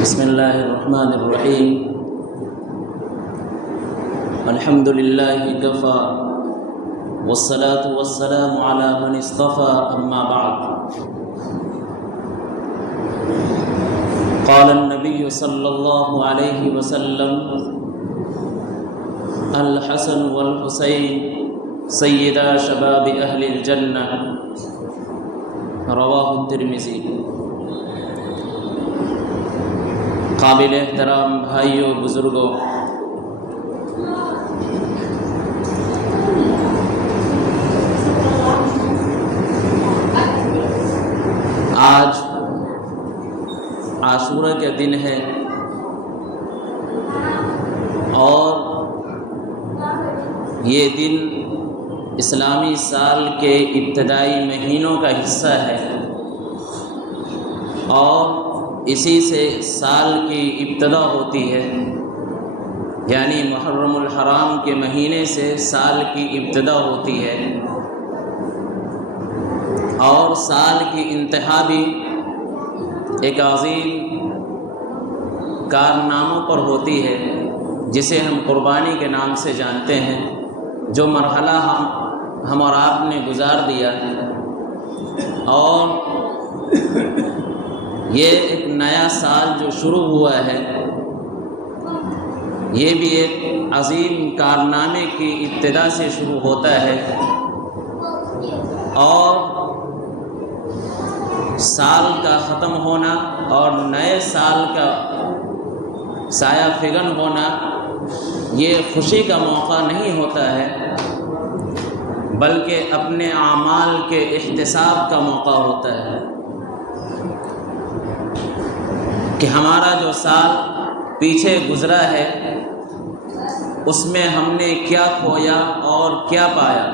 بسم الله الرحمن الرحيم. الحمد لله كفى والصلاة والسلام على من اصطفى. أما بعد، قال النبي صلى الله عليه وسلم: الحسن والحسين سيدا شباب أهل الجنة. رواہ الترمذی. قابل احترام بھائیوں، بزرگوں، آج عاشورہ کا دن ہے اور یہ دن اسلامی سال کے ابتدائی مہینوں کا حصہ ہے اور اسی سے سال کی ابتدا ہوتی ہے، یعنی محرم الحرام کے مہینے سے سال کی ابتدا ہوتی ہے اور سال کی انتہا بھی ایک عظیم کارناموں پر ہوتی ہے جسے ہم قربانی کے نام سے جانتے ہیں، جو مرحلہ ہم اور آپ نے گزار دیا اور یہ ایک نیا سال جو شروع ہوا ہے، یہ بھی ایک عظیم کارنامے کی ابتدا سے شروع ہوتا ہے اور سال کا ختم ہونا اور نئے سال کا سایہ فگن ہونا یہ خوشی کا موقع نہیں ہوتا ہے، بلکہ اپنے اعمال کے احتساب کا موقع ہوتا ہے کہ ہمارا جو سال پیچھے گزرا ہے اس میں ہم نے کیا کھویا اور کیا پایا۔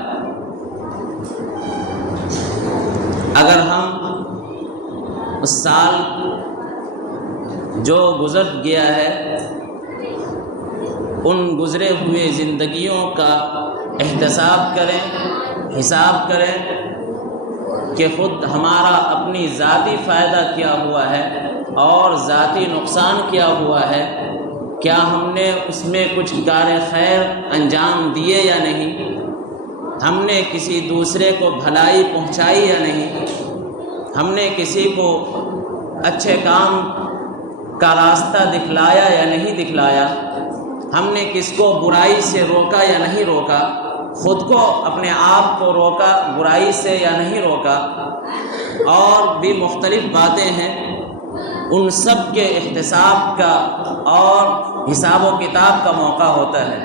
اگر ہم اس سال جو گزر گیا ہے ان گزرے ہوئے زندگیوں کا احتساب کریں، حساب کریں کہ خود ہمارا اپنی ذاتی فائدہ کیا ہوا ہے اور ذاتی نقصان کیا ہوا ہے، کیا ہم نے اس میں کچھ کار خیر انجام دیے یا نہیں، ہم نے کسی دوسرے کو بھلائی پہنچائی یا نہیں، ہم نے کسی کو اچھے کام کا راستہ دکھلایا یا نہیں دکھلایا، ہم نے کس کو برائی سے روکا یا نہیں روکا، خود کو اپنے آپ کو روکا برائی سے یا نہیں روکا، اور بھی مختلف باتیں ہیں۔ ان سب کے احتساب کا اور حساب و کتاب کا موقع ہوتا ہے۔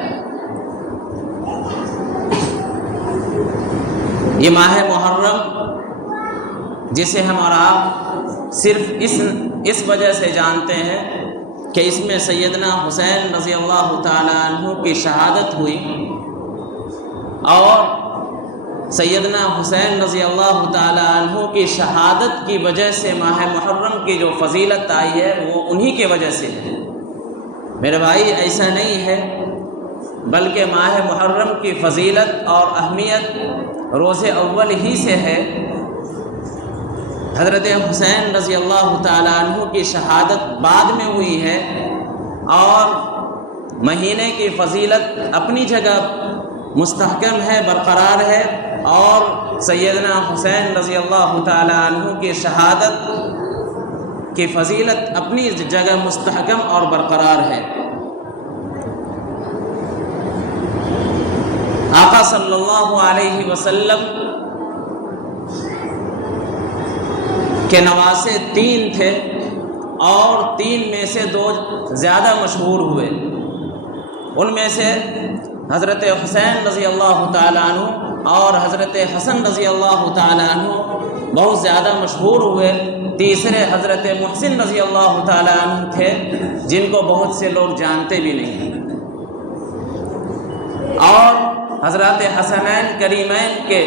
یہ ماہ محرم جسے ہم اور آپ صرف اس وجہ سے جانتے ہیں کہ اس میں سیدنا حسین رضی اللہ تعالیٰ عنہ کی شہادت ہوئی اور سیدنا حسین رضی اللہ تعالیٰ عنہ کی شہادت کی وجہ سے ماہ محرم کی جو فضیلت آئی ہے وہ انہی کی وجہ سے ہے۔ میرے بھائی، ایسا نہیں ہے، بلکہ ماہ محرم کی فضیلت اور اہمیت روز اول ہی سے ہے۔ حضرت حسین رضی اللہ تعالیٰ عنہ کی شہادت بعد میں ہوئی ہے اور مہینے کی فضیلت اپنی جگہ مستحکم ہے، برقرار ہے، اور سیدنا حسین رضی اللہ تعالیٰ عنہ کی شہادت کی فضیلت اپنی جگہ مستحکم اور برقرار ہے۔ آقا صلی اللہ علیہ وسلم کے نواسے 3 تھے اور 3 میں سے 2 زیادہ مشہور ہوئے۔ ان میں سے حضرت حسین رضی اللہ تعالیٰ عنہ اور حضرت حسن رضی اللہ تعالیٰ عنہ بہت زیادہ مشہور ہوئے۔ تیسرے حضرت محسن رضی اللہ تعالیٰ عنہ تھے جن کو بہت سے لوگ جانتے بھی نہیں، اور حضرت حسنین کریمین کے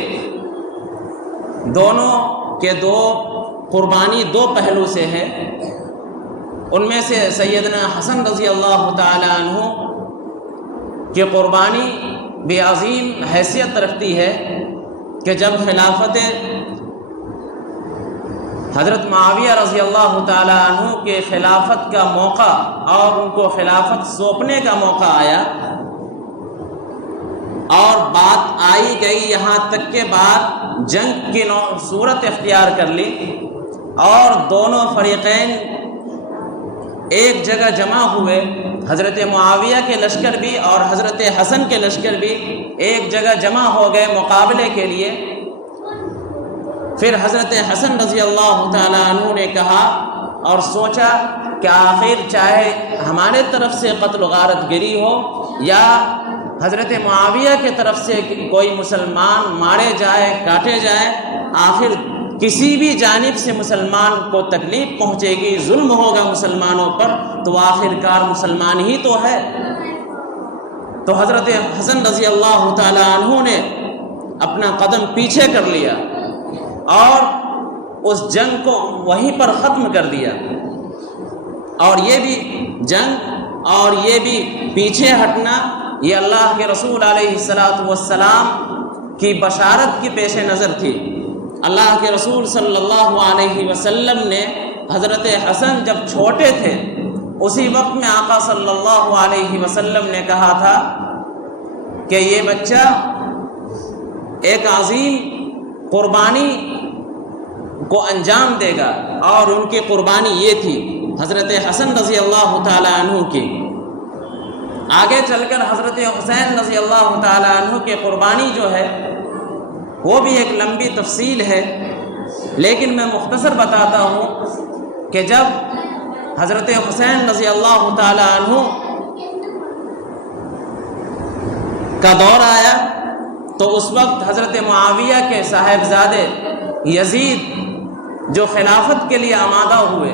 دونوں کے 2 قربانی 2 پہلو سے ہے۔ ان میں سے سیدنا حسن رضی اللہ تعالیٰ عنہ کی قربانی بھی عظیم حیثیت رکھتی ہے کہ جب خلافت حضرت معاویہ رضی اللہ تعالیٰ عنہ کے خلافت کا موقع اور ان کو خلافت سونپنے کا موقع آیا، اور بات آئی گئی یہاں تک کہ بعد جنگ کی صورت اختیار کر لی، اور دونوں فریقین ایک جگہ جمع ہوئے، حضرت معاویہ کے لشکر بھی اور حضرت حسن کے لشکر بھی ایک جگہ جمع ہو گئے مقابلے کے لیے۔ پھر حضرت حسن رضی اللہ تعالیٰ عنہ نے کہا اور سوچا کہ آخر چاہے ہمارے طرف سے قتل و غارت گری ہو یا حضرت معاویہ کے طرف سے کوئی مسلمان مارے جائے، کاٹے جائے، آخر کسی بھی جانب سے مسلمان کو تکلیف پہنچے گی، ظلم ہوگا مسلمانوں پر، تو آخر کار مسلمان ہی تو ہے۔ تو حضرت حسن رضی اللہ تعالیٰ عنہ نے اپنا قدم پیچھے کر لیا اور اس جنگ کو وہیں پر ختم کر دیا، اور یہ بھی جنگ اور یہ بھی پیچھے ہٹنا یہ اللہ کے رسول علیہ السلام کی بشارت کی پیش نظر تھی۔ اللہ کے رسول صلی اللہ علیہ وسلم نے حضرت حسن جب چھوٹے تھے اسی وقت میں آقا صلی اللہ علیہ وسلم نے کہا تھا کہ یہ بچہ ایک عظیم قربانی کو انجام دے گا، اور ان کی قربانی یہ تھی حضرت حسن رضی اللہ تعالی عنہ کی۔ آگے چل کر حضرت حسین رضی اللہ تعالی عنہ کی قربانی جو ہے وہ بھی ایک لمبی تفصیل ہے، لیکن میں مختصر بتاتا ہوں کہ جب حضرت حسین رضی اللہ تعالی عنہ کا دور آیا تو اس وقت حضرت معاویہ کے صاحبزادے یزید جو خلافت کے لیے آمادہ ہوئے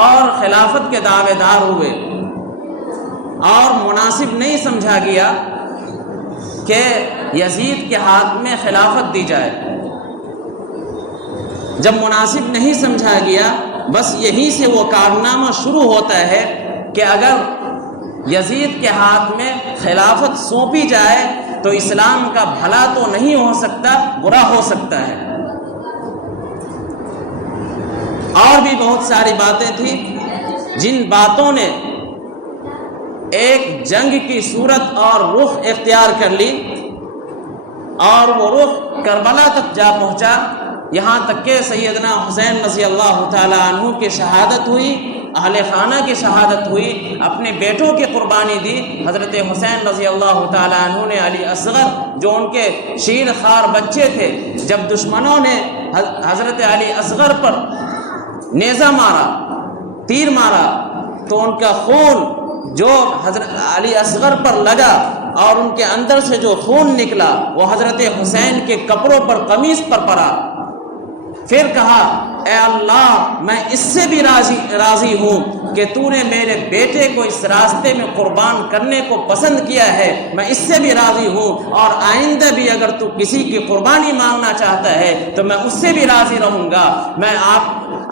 اور خلافت کے دعوے دار ہوئے، اور مناسب نہیں سمجھا گیا کہ یزید کے ہاتھ میں خلافت دی جائے۔ جب مناسب نہیں سمجھا گیا، بس یہیں سے وہ کارنامہ شروع ہوتا ہے کہ اگر یزید کے ہاتھ میں خلافت سونپی جائے تو اسلام کا بھلا تو نہیں ہو سکتا، برا ہو سکتا ہے۔ اور بھی بہت ساری باتیں تھیں جن باتوں نے ایک جنگ کی صورت اور رخ اختیار کر لی، اور وہ رخ کربلا تک جا پہنچا، یہاں تک کہ سیدنا حسین رضی اللہ تعالی عنہ کی شہادت ہوئی، اہل خانہ کی شہادت ہوئی، اپنے بیٹوں کی قربانی دی۔ حضرت حسین رضی اللہ تعالی عنہ نے علی اصغر جو ان کے شیر خوار بچے تھے، جب دشمنوں نے حضرت علی اصغر پر نیزہ مارا، تیر مارا، تو ان کا خون جو حضرت علی اصغر پر لگا اور ان کے اندر سے جو خون نکلا وہ حضرت حسین کے کپڑوں پر، قمیص پر پڑا۔ پھر کہا اے اللہ، میں اس سے بھی راضی ہوں کہ تو نے میرے بیٹے کو اس راستے میں قربان کرنے کو پسند کیا ہے، میں اس سے بھی راضی ہوں، اور آئندہ بھی اگر تو کسی کی قربانی مانگنا چاہتا ہے تو میں اس سے بھی راضی رہوں گا، میں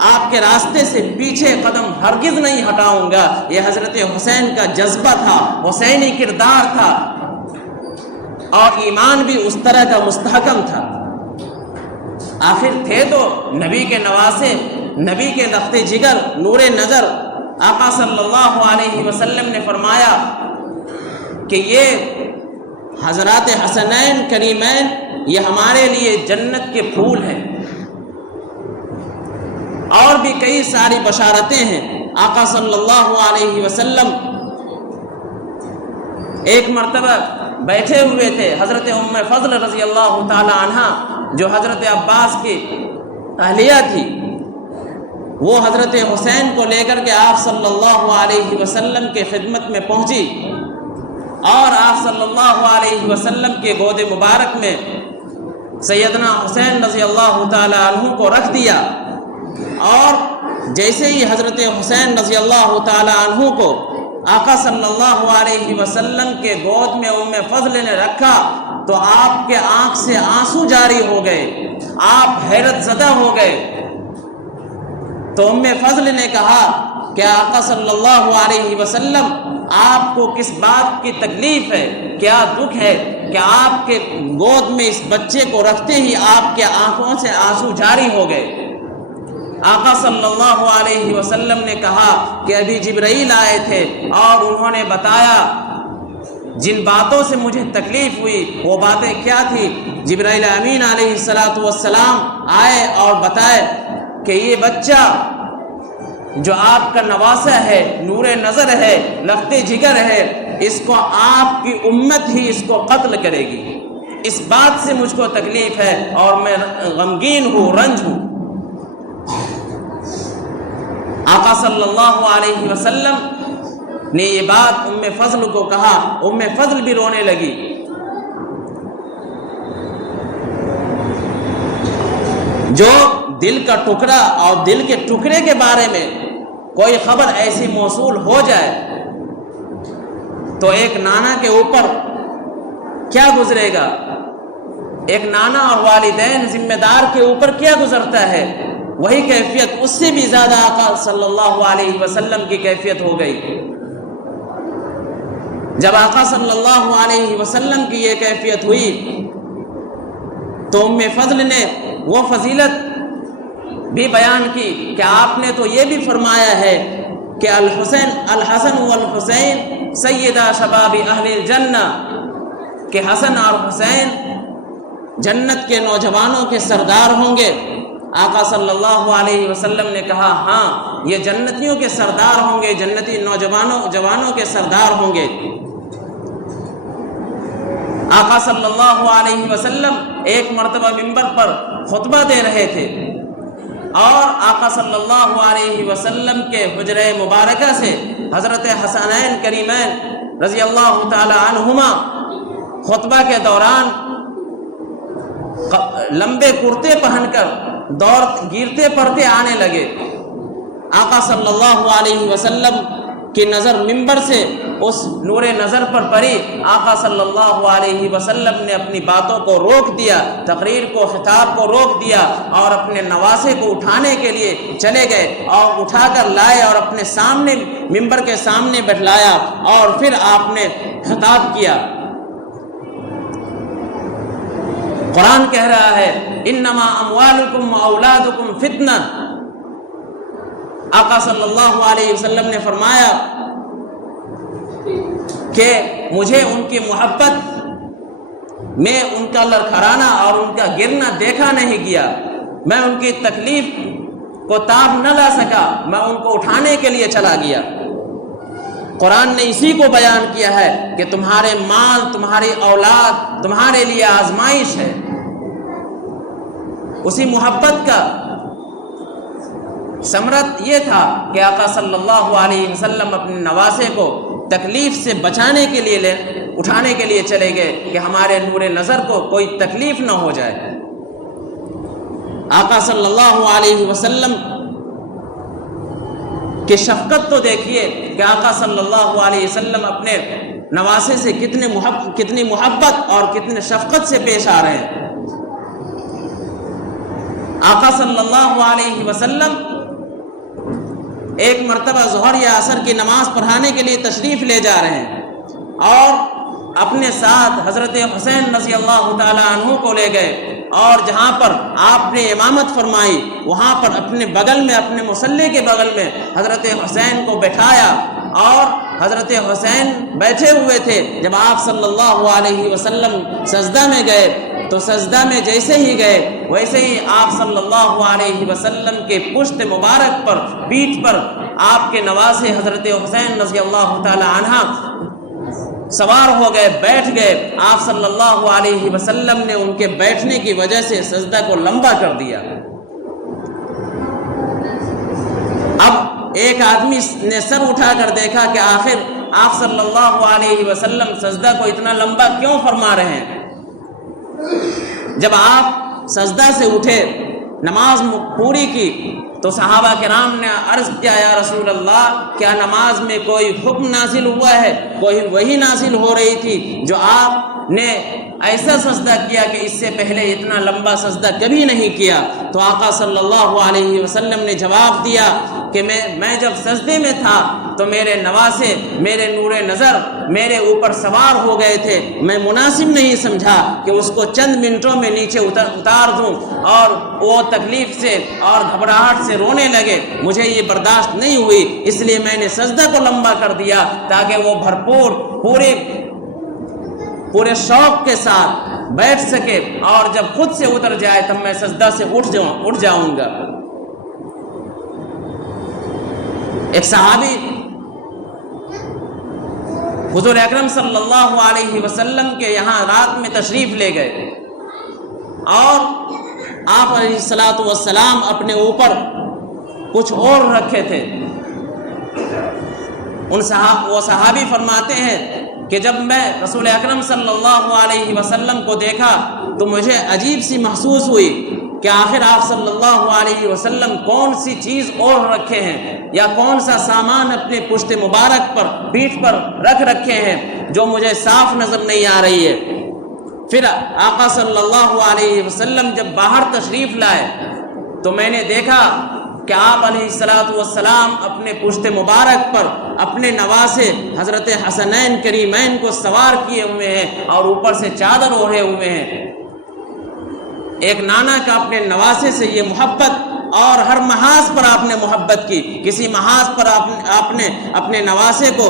آپ کے راستے سے پیچھے قدم ہرگز نہیں ہٹاؤں گا۔ یہ حضرت حسین کا جذبہ تھا، حسینی کردار تھا، اور ایمان بھی اس طرح کا مستحکم تھا۔ آخر تھے تو نبی کے نواسے، نبی کے لخت جگر، نور نظر۔ آقا صلی اللہ علیہ وسلم نے فرمایا کہ یہ حضرات حسنین کریمین یہ ہمارے لیے جنت کے پھول ہیں، اور بھی کئی ساری بشارتیں ہیں۔ آقا صلی اللہ علیہ وسلم ایک مرتبہ بیٹھے ہوئے تھے، حضرت ام فضل رضی اللہ تعالی عنہ جو حضرت عباس کی اہلیہ تھی، وہ حضرت حسین کو لے کر کے آپ صلی اللہ علیہ وسلم کے خدمت میں پہنچی، اور آپ صلی اللہ علیہ وسلم کے گود مبارک میں سیدنا حسین رضی اللہ تعالی عنہ کو رکھ دیا، اور جیسے ہی حضرت حسین رضی اللہ تعالی عنہ کو آقا صلی اللہ علیہ وسلم کے گود میں ام فضل نے رکھا تو آپ کے آنکھ سے آنسو جاری ہو گئے، آپ حیرت زدہ ہو گئے۔ تو ام فضل نے کہا کہ آقا صلی اللہ علیہ وسلم آپ کو کس بات کی تکلیف ہے، کیا دکھ ہے کہ آپ کے گود میں اس بچے کو رکھتے ہی آپ کے آنکھوں سے آنسو جاری ہو گئے؟ آقا صلی اللہ علیہ وسلم نے کہا کہ ابھی جبرائیل آئے تھے اور انہوں نے بتایا جن باتوں سے مجھے تکلیف ہوئی وہ باتیں کیا تھی۔ جبرائیل امین علیہ السلام آئے اور بتائے کہ یہ بچہ جو آپ کا نواسہ ہے، نور نظر ہے، لخت جگر ہے، اس کو آپ کی امت ہی اس کو قتل کرے گی، اس بات سے مجھ کو تکلیف ہے اور میں غمگین ہوں، رنج ہوں۔ آقا صلی اللہ علیہ وسلم نے یہ بات ام فضل کو کہا، ام فضل بھی رونے لگی۔ جو دل کا ٹکڑا اور دل کے ٹکڑے کے بارے میں کوئی خبر ایسی موصول ہو جائے تو ایک نانا کے اوپر کیا گزرے گا، ایک نانا اور والدین ذمہ دار کے اوپر کیا گزرتا ہے، وہی کیفیت اس سے بھی زیادہ آقا صلی اللہ علیہ وسلم کی کیفیت ہو گئی۔ جب آقا صلی اللہ علیہ وسلم کی یہ کیفیت ہوئی تو ام فضل نے وہ فضیلت بھی بیان کی کہ آپ نے تو یہ بھی فرمایا ہے کہ الحسن والحسین سیدہ شباب اہل الجنہ، کہ حسن اور حسین جنت کے نوجوانوں کے سردار ہوں گے۔ آقا صلی اللہ علیہ وسلم نے کہا ہاں یہ جنتیوں کے سردار ہوں گے، جنتی جوانوں کے سردار ہوں گے۔ آقا صلی اللہ علیہ وسلم ایک مرتبہ منبر پر خطبہ دے رہے تھے اور آقا صلی اللہ علیہ وسلم کے حجرہ مبارکہ سے حضرت حسنین کریمین رضی اللہ تعالی عنہما خطبہ کے دوران لمبے کرتے پہن کر گرتے پڑتے آنے لگے۔ آقا صلی اللہ علیہ وسلم کی نظر منبر سے اس نور نظر پر پڑی۔ آقا صلی اللہ علیہ وسلم نے اپنی باتوں کو روک دیا، تقریر کو، خطاب کو روک دیا اور اپنے نواسے کو اٹھانے کے لیے چلے گئے اور اٹھا کر لائے اور اپنے سامنے منبر کے سامنے بٹھلایا اور پھر آپ نے خطاب کیا۔ قرآن کہہ رہا ہے انما اموالکم و اولادکم فتنہ۔ آقا صلی اللہ علیہ وسلم نے فرمایا کہ مجھے ان کی محبت میں ان کا لڑکھڑانا اور ان کا گرنا دیکھا نہیں گیا، میں ان کی تکلیف کو تاب نہ لا سکا، میں ان کو اٹھانے کے لیے چلا گیا۔ قرآن نے اسی کو بیان کیا ہے کہ تمہارے مال، تمہاری اولاد تمہارے لیے آزمائش ہے۔ اسی محبت کا ثمرت یہ تھا کہ آقا صلی اللہ علیہ وسلم اپنے نواسے کو تکلیف سے بچانے کے لیے اٹھانے کے لیے چلے گئے کہ ہمارے نور نظر کو کوئی تکلیف نہ ہو جائے۔ آقا صلی اللہ علیہ وسلم کی شفقت تو دیکھیے کہ آقا صلی اللہ علیہ وسلم اپنے نواسے سے کتنی محبت اور کتنے شفقت سے پیش آ رہے ہیں۔ آقا صلی اللہ علیہ وسلم ایک مرتبہ ظہر یا عصر کی نماز پڑھانے کے لیے تشریف لے جا رہے ہیں اور اپنے ساتھ حضرت حسین رضی اللہ تعالی عنہ کو لے گئے اور جہاں پر آپ نے امامت فرمائی وہاں پر اپنے بغل میں، اپنے مصلی کے بغل میں حضرت حسین کو بٹھایا اور حضرت حسین بیٹھے ہوئے تھے۔ جب آپ صلی اللہ علیہ وسلم سجدہ میں گئے تو سجدہ میں جیسے ہی گئے ویسے ہی آپ صلی اللہ علیہ وسلم کے پشت مبارک پر، پیٹھ پر آپ کے نواسے حضرت حسین رضی اللہ تعالی عنہ سوار ہو گئے، بیٹھ گئے۔ آپ صلی اللہ علیہ وسلم نے ان کے بیٹھنے کی وجہ سے سجدہ کو لمبا کر دیا۔ اب ایک آدمی نے سر اٹھا کر دیکھا کہ آخر آپ صلی اللہ علیہ وسلم سجدہ کو اتنا لمبا کیوں فرما رہے ہیں؟ جب آپ سجدہ سے اٹھے، نماز پوری کی تو صحابہ کرام نے عرض کیا یا رسول اللہ کیا نماز میں کوئی حکم نازل ہوا ہے؟ کوئی وحی نازل ہو رہی تھی جو آپ نے ایسا سجدہ کیا کہ اس سے پہلے اتنا لمبا سجدہ کبھی نہیں کیا۔ تو آقا صلی اللہ علیہ وسلم نے جواب دیا کہ میں جب سجدے میں تھا تو میرے نواسے، میرے نور نظر میرے اوپر سوار ہو گئے تھے، میں مناسب نہیں سمجھا کہ اس کو چند منٹوں میں نیچے اتار دوں، اور وہ تکلیف سے اور گھبراہٹ سے رونے لگے، مجھے یہ برداشت نہیں ہوئی، اس لیے میں نے سجدہ کو لمبا کر دیا تاکہ وہ بھرپور پورے شوق کے ساتھ بیٹھ سکے، اور جب خود سے اتر جائے تب میں سجدہ سے اٹھ جاؤں گا۔ ایک صحابی حضور اکرم صلی اللہ علیہ وسلم کے یہاں رات میں تشریف لے گئے، اور آپ علیہ الصلوۃ والسلام اپنے اوپر کچھ اور رکھے تھے۔ وہ صحابی فرماتے ہیں کہ جب میں رسول اکرم صلی اللہ علیہ وسلم کو دیکھا تو مجھے عجیب سی محسوس ہوئی کہ آخر آپ صلی اللہ علیہ وسلم کون سی چیز اور رکھے ہیں، یا کون سا سامان اپنے پشت مبارک پر، پیٹھ پر رکھے ہیں جو مجھے صاف نظر نہیں آ رہی ہے۔ پھر آقا صلی اللہ علیہ وسلم جب باہر تشریف لائے تو میں نے دیکھا کہ آپ علیہ الصلوۃ والسلام اپنے پشت مبارک پر اپنے نواسے حضرت حسنین کریمین کو سوار کیے ہوئے ہیں اور اوپر سے چادر اوڑھے ہوئے ہیں۔ ایک نانا کا اپنے نواسے سے یہ محبت، اور ہر محاذ پر آپ نے محبت کی، کسی محاذ پر آپ نے اپنے نواسے کو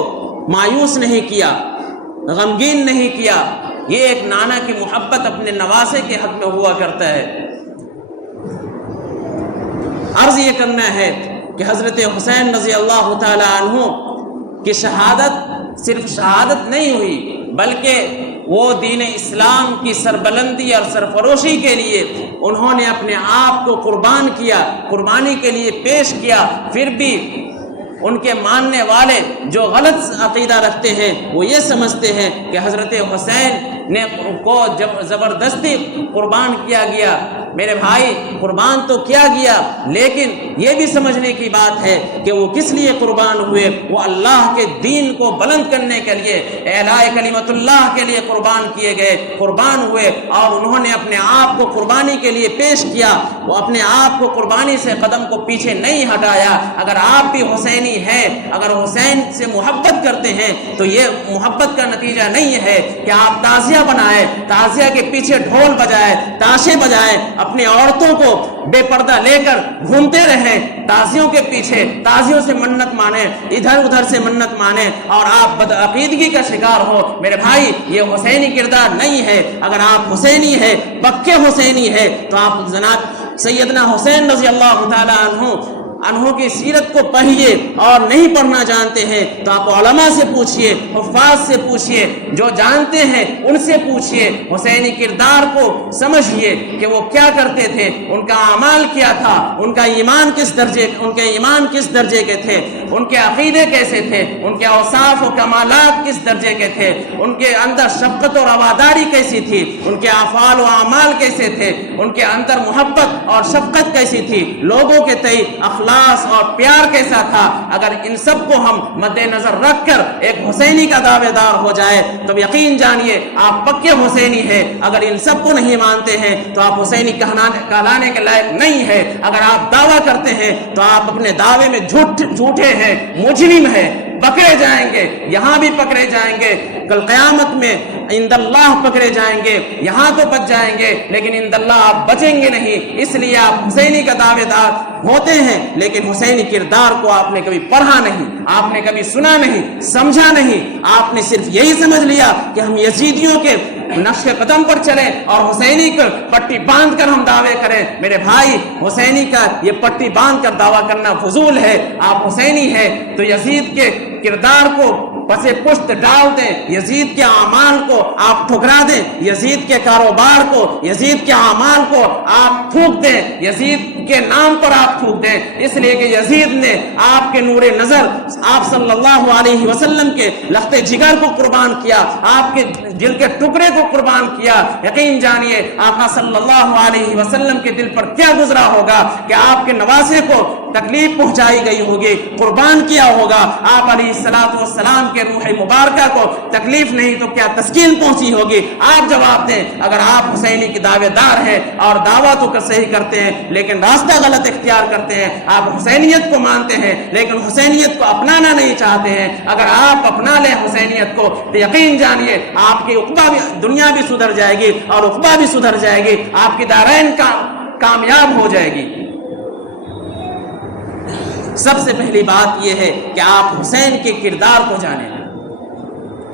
مایوس نہیں کیا، غمگین نہیں کیا۔ یہ ایک نانا کی محبت اپنے نواسے کے حق میں ہوا کرتا ہے۔ عرض یہ کرنا ہے کہ حضرت حسین رضی اللہ تعالی عنہ کی شہادت صرف شہادت نہیں ہوئی، بلکہ وہ دین اسلام کی سربلندی اور سرفروشی کے لیے انہوں نے اپنے آپ کو قربان کیا، قربانی کے لیے پیش کیا۔ پھر بھی ان کے ماننے والے جو غلط عقیدہ رکھتے ہیں وہ یہ سمجھتے ہیں کہ حضرت حسین کو زبردستی قربان کیا گیا۔ میرے بھائی، قربان تو کیا گیا، لیکن یہ بھی سمجھنے کی بات ہے کہ وہ کس لیے قربان ہوئے۔ وہ اللہ کے دین کو بلند کرنے کے لیے، اعلاء کلمت اللہ کے لیے قربان کیے گئے، قربان ہوئے، اور انہوں نے اپنے آپ کو قربانی کے لیے پیش کیا۔ وہ اپنے آپ کو قربانی سے قدم کو پیچھے نہیں ہٹایا۔ اگر آپ بھی حسینی ہیں، اگر حسین سے محبت کرتے ہیں تو یہ محبت کا نتیجہ نہیں ہے کہ آپ تعزیہ بنائے، تعزیہ کے پیچھے ڈھول بجائے، تاشے بجائے، اپنی عورتوں کو بے پردہ لے کر گھومتے رہیں، تعزیوں کے پیچھے، تعزیوں سے منت مانے، ادھر ادھر سے منت مانے، اور آپ بدعقیدگی کا شکار ہو۔ میرے بھائی، یہ حسینی کردار نہیں ہے۔ اگر آپ حسینی ہے، پکے حسینی ہے، تو آپ جناب سیدنا حسین رضی اللہ تعالی عنہ کی سیرت کو پڑھیے، اور نہیں پڑھنا جانتے ہیں تو آپ علماء سے پوچھئے، حفاظ سے پوچھئے، جو جانتے ہیں ان سے پوچھئے، حسینی کردار کو سمجھئے کہ وہ کیا کرتے تھے، ان کا اعمال کیا تھا، ان کے ایمان کس درجے کے تھے، ان کے عقیدے کیسے تھے، ان کے اوصاف و کمالات کس درجے کے تھے، ان کے اندر شفقت اور رواداری کیسی تھی، ان کے افعال و اعمال کیسے تھے، ان کے اندر محبت اور شفقت کیسی تھی، لوگوں کے تئیں اخلاق اور پیار کیسا تھا۔ اگر ان سب کو ہم مد نظر رکھ کر ایک حسینی کا دعوے دار ہو جائے تو یقین جانیے آپ پکے حسینی ہیں۔ اگر ان سب کو نہیں مانتے ہیں تو آپ حسینی کہلانے کے لائق نہیں ہے۔ اگر آپ دعویٰ کرتے ہیں تو آپ اپنے دعوے میں جھوٹے ہیں، مجرم ہیں، پکڑے جائیں گے، یہاں بھی پکڑے جائیں گے، کل قیامت میں عند اللہ پکڑے جائیں گے۔ یہاں تو بچ جائیں گے لیکن عند اللہ آپ بچیں گے نہیں۔ اس لیے آپ حسینی کا دعوے دار ہوتے ہیں لیکن حسینی کردار کو آپ نے کبھی پڑھا نہیں، آپ نے کبھی سنا نہیں، سمجھا نہیں۔ آپ نے صرف یہی سمجھ لیا کہ ہم یزیدیوں کے نقش قدم پر چلیں اور حسینی کو پٹی باندھ کر ہم دعوے کریں۔ میرے بھائی، حسینی کا یہ پٹی باندھ کر دعویٰ کرنا فضول ہے۔ آپ حسینی ہیں تو یزید کے کردار کو پسے پشت ڈال دیں، یزید کے اعمال کو آپ ٹھکرا دیں، یزید کے کاروبار کو، یزید کے اعمال کو آپ تھوک دیں، یزید کے نام پر آپ تھوک دیں، اس لیے کہ یزید نے آپ کے نور نظر، آپ صلی اللہ علیہ وسلم کے لخت جگر کو قربان کیا، آپ کے دل کے ٹکڑے کو قربان کیا، یقین جانیے آقا صلی اللہ علیہ وسلم کے دل پر کیا گزرا ہوگا کہ آپ کے نواسے کو تکلیف پہنچائی گئی ہوگی، قربان کیا ہوگا، آپ علیہ الصلوۃ والسلام کے روح مبارکہ کو تکلیف نہیں تو کیا تسکین پہنچی ہوگی۔ آپ جواب دیں، اگر آپ حسینی کے دعوے دار ہیں اور دعویٰ تو صحیح کرتے ہیں لیکن راستہ غلط اختیار کرتے ہیں، آپ حسینیت کو مانتے ہیں لیکن حسینیت کو اپنانا نہیں چاہتے ہیں، اگر آپ اپنا لیں حسینیت کو تو یقین جانیے آپ کی عقبہ بھی، دنیا بھی سدھر جائے گی اور عقبہ بھی سدھر جائے گی، آپ کی دارین کامیاب ہو جائے گی۔ سب سے پہلی بات یہ ہے کہ آپ حسین کے کردار کو جانیں،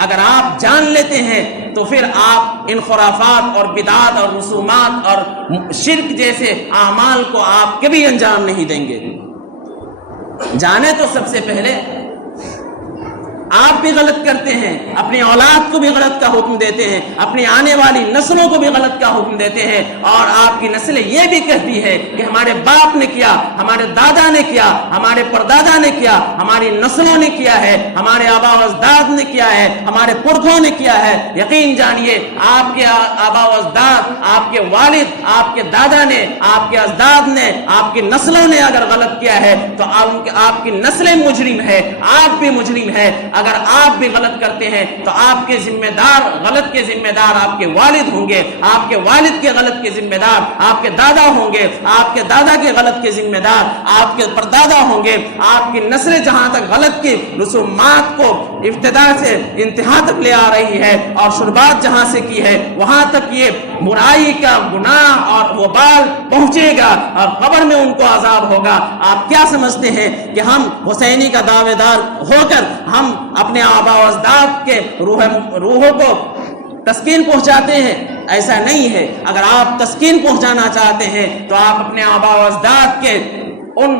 اگر آپ جان لیتے ہیں تو پھر آپ ان خرافات اور بدعات اور رسومات اور شرک جیسے اعمال کو آپ کبھی انجام نہیں دیں گے۔ جانے تو سب سے پہلے آپ بھی غلط کرتے ہیں، اپنی اولاد کو بھی غلط کا حکم دیتے ہیں، اپنی آنے والی نسلوں کو بھی غلط کا حکم دیتے ہیں، اور آپ کی نسل یہ بھی کہتی ہے کہ ہمارے باپ نے کیا، ہمارے دادا نے کیا، ہمارے پردادا نے کیا، ہماری نسلوں نے کیا ہے، ہمارے آبا و اجداد نے کیا ہے، ہمارے پرکھوں نے کیا ہے۔ یقین جانیے آپ کے آبا و اجداد، آپ کے والد، آپ کے دادا نے، آپ کے اجداد نے، آپ کی نسلوں نے اگر غلط کیا ہے تو آپ کی نسلیں مجرم ہے، آپ بھی مجرم ہے۔ اگر آپ بھی غلط کرتے ہیں تو آپ کے ذمہ دار، غلط کے ذمہ دار آپ کے والد ہوں گے، آپ کے والد کے غلط کے ذمہ دار آپ کے دادا ہوں گے، آپ کے دادا کے غلط کے ذمہ دار آپ کے پردادا ہوں گے۔ آپ کی نسل جہاں تک غلط کی رسومات کو ابتدا سے انتہا تک لے آ رہی ہے اور شروعات جہاں سے کی ہے وہاں تک یہ برائی کا گناہ اور وبال پہنچے گا اور قبر میں ان کو عذاب ہوگا۔ آپ کیا سمجھتے ہیں کہ ہم حسینی کا دعوے دار ہو کر ہم اپنے آبا و اجداد کے روحوں کو تسکین پہنچاتے ہیں؟ ایسا نہیں ہے۔ اگر آپ تسکین پہنچانا چاہتے ہیں تو آپ اپنے آبا و اجداد کے ان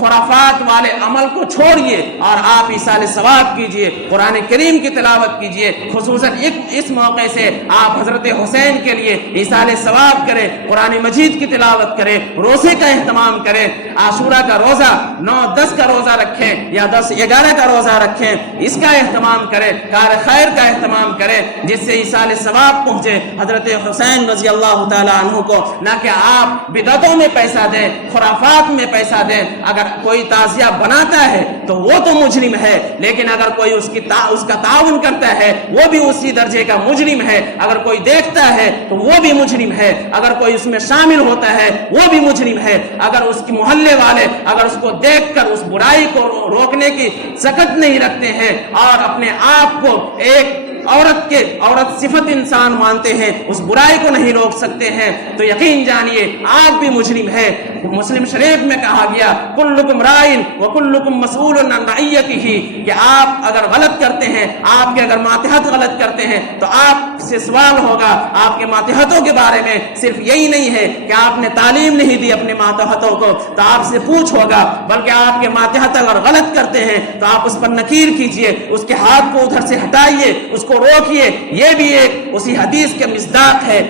خرافات والے عمل کو چھوڑیے اور آپ ایصال ثواب کیجئے، قرآن کریم کی تلاوت کیجئے۔ خصوصاً اس موقع سے آپ حضرت حسین کے لیے ایصال ثواب کریں، قرآن مجید کی تلاوت کریں، روزے کا اہتمام کریں، عاشورہ کا روزہ 9-10 کا روزہ رکھیں یا 10-11 کا روزہ رکھیں، اس کا اہتمام کریں، کار خیر کا اہتمام کریں جس سے ایصال ثواب پہنچے حضرت حسین رضی اللہ تعالیٰ عنہ کو، نہ کہ آپ بدعتوں میں پیسہ دیں، خرافات میں پیسہ دیں۔ اگر کوئی تعزیہ بناتا ہے تو وہ تو مجرم ہے، لیکن اگر کوئی اس کا تعاون کرتا ہے وہ بھی اسی درجے کا مجرم ہے، اگر کوئی دیکھتا ہے تو وہ بھی مجرم ہے، اگر کوئی اس میں شامل ہوتا ہے وہ بھی مجرم ہے، اگر اس کے محلے والے اگر اس کو دیکھ کر اس برائی کو روکنے کی سکت نہیں رکھتے ہیں اور اپنے آپ کو ایک عورت صفت انسان مانتے ہیں، اس برائی کو نہیں روک سکتے ہیں، تو یقین جانیے آپ بھی مجرم ہے۔ مسلم شریف میں کہا گیا کلکم رائن وکلکم مسئول عن رعیتہ، کہ آپ اگر غلط کرتے ہیں، آپ کے اگر ماتحت غلط کرتے ہیں تو آپ سے سوال ہوگا آپ کے ماتحتوں کے بارے میں۔ صرف یہی نہیں ہے کہ آپ نے تعلیم نہیں دی اپنے ماتحتوں کو تو آپ سے پوچھ ہوگا، بلکہ آپ کے ماتحت اگر غلط کرتے ہیں تو آپ اس پر نکیر کیجئے، اس کے ہاتھ کو ادھر سے ہٹائیے، اس کو روکیے۔ یہ بھی ایک اسی حدیث کے مصداق ہے۔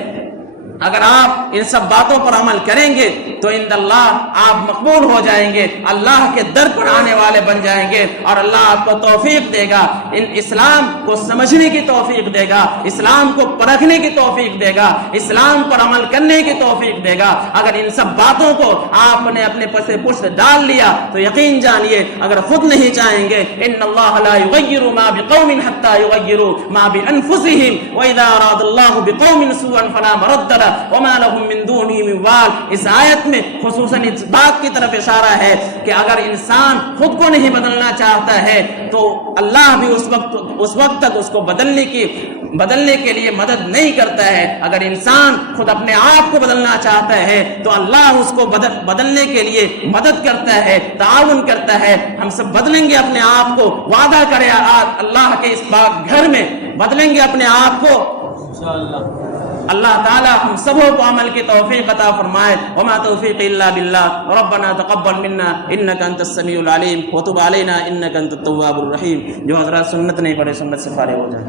اگر آپ ان سب باتوں پر عمل کریں گے تو عند اللہ آپ مقبول ہو جائیں گے، اللہ کے در پر آنے والے بن جائیں گے اور اللہ آپ کو توفیق دے گا، ان اسلام کو سمجھنے کی توفیق دے گا، اسلام کو پرکھنے کی توفیق دے گا، اسلام پر عمل کرنے کی توفیق دے گا۔ اگر ان سب باتوں کو آپ نے اپنے پس پشت ڈال لیا تو یقین جانیے اگر خود نہیں چاہیں گے ان اللہ لا یغیر ما بقوم حتى یغیروا ما بانفسهم واذا اراد الله بقوم سوءا فلا مرد له وما لهم من دونه من وال۔ اس آیت میں خصوصاً اس بات کی طرف اشارہ ہے کہ اگر انسان خود کو نہیں بدلنا چاہتا ہے تو اللہ بھی اس وقت تک اس کو بدلنے کے لیے مدد نہیں کرتا ہے۔ اگر انسان خود اپنے آپ کو بدلنا چاہتا ہے تو اللہ اس کو بدلنے کے لیے مدد کرتا ہے، تعاون کرتا ہے۔ ہم سب بدلیں گے اپنے آپ کو، وعدہ کرے اللہ کے اس پاک گھر میں بدلیں گے اپنے آپ کو انشاءاللہ۔ اللہ تعالی ہم سبوں کو عمل کی توفیق عطا فرمائے۔ وما توفیق الا باللہ، ربنا تقبل منا انک انت السمیع العلیم وتب علینا انک انت التواب الرحیم۔ جو حضرات سنت نہیں پڑھے سنت سے فارغ ہو جائیں۔